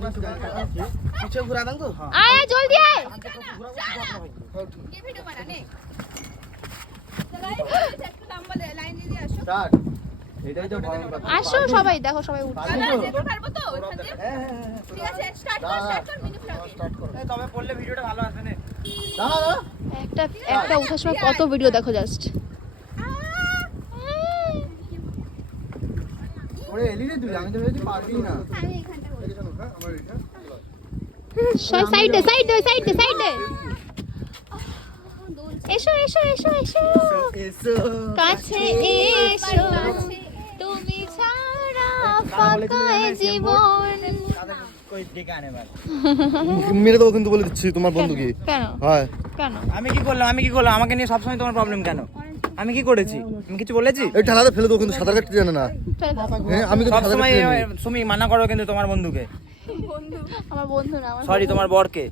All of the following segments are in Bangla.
पीछे घुरा दें तो आया जल्दी आए ये वीडियो बनाने चलो একটু লম্বা লাইন দিয়ে আসো स्टार्ट এটাই তো ভয়ঙ্কর আসো সবাই দেখো সবাই উঠছে যেতে পারবো তো ওখান থেকে ঠিক আছে স্টার্ট কর মিনি ফ্লগে স্টাर्ट করো তবে পড়লে ভিডিওটা ভালো আসবে না দাঁড়া দাঁড়া একটা একটা ওঠার সময় কত ভিডিও দেখো জাস্ট ওরে এলি রে তুই আমি তো ভেবেছি পারবি না আমি এখানটা বলি আমার এটা সাইডে সাইডে সাইডে সাইডে এসো এসো এসো এসো এসো কাছে এসো তুমি ছাড়া ফাঁকা জীবন কই ডেকে আনে ভাই মেরে দেবো কিন্তু বলে দিচ্ছি তোমার বন্ধুকে কেন হ্যাঁ কেন আমি কি করলাম আমাকে নিয়ে সবসময় তোমার প্রবলেম কেন আমি কি করেছি আমি কিছু বলেছি এই ঢালাতে ফেলে দেবো কিন্তু সাঁতার কাটতে জানে না হ্যাঁ আমি কিন্তু সাঁতার সবসময় কাটতে জানি তুমি মানা করো কিন্তু তোমার বন্ধুকে আমার বন্ধু না আমার সরি তোমার বরকে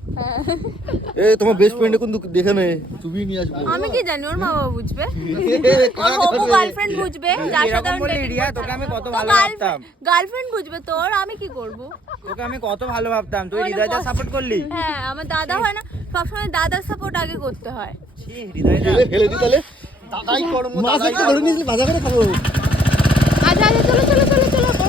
এ তোমার বেস্ট ফ্রেন্ডে কিন্তু দেখে নে তুমি নিয়ে আসবো আমি কি জানি ওর মা বাবা বুঝবে কারা ওর হবু দেখবে? গার্লফ্রেন্ড বুঝবে যার সাথে এরকম বললি রিয়া তোকে আমি কত ভালো ভাবতাম গার্লফ্রেন্ড বুঝবে তোর আমি কি করব তোকে আমি কত ভালো ভাবতাম তুই হৃদয়টা সাপোর্ট করলি হ্যাঁ আমার দাদা হয় না সবসময় দাদার সাপোর্ট আগে করতে হয় ছি হৃদয়টা ফেলে ফেলে দি তাহলে দাদাই করবো মাছ একটা ধরে নিয়েছিলি ভাজা করে খাবো আচ্ছা আচ্ছা চলো চলো চলো চলো